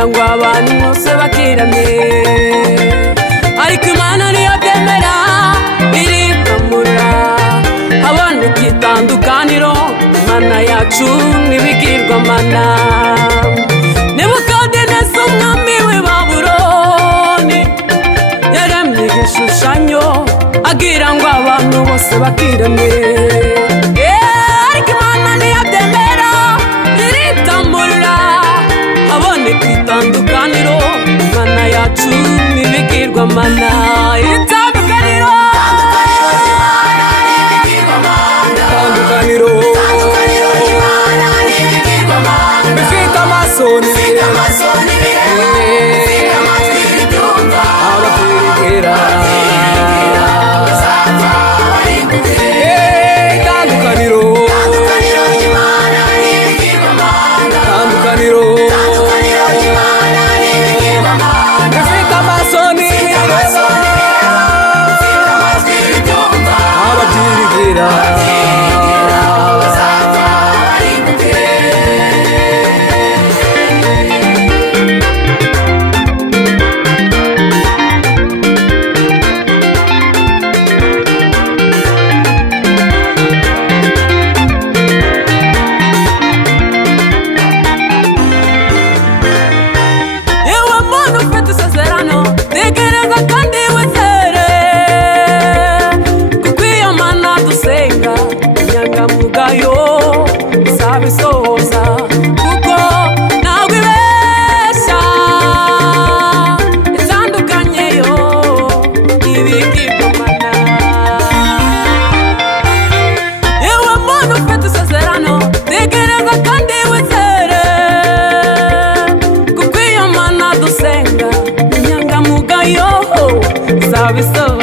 agira ngo abantu bose bakiramye ariko Imana niyo byemera irimbamura haboneka itandukaniro Imana yacu n'ibigirwamana Nebukadineza umwami w'i Babuloni yaremye igishushanyo agira ngo abantu bose bakiramye ariko Imana niyo byemera irimbamura haboneka itandukaniro Imana yacu n'ibigirwamana itandukaniro bifite amasoni abakwirigera itandukaniro bifite amasoni abakwirigera So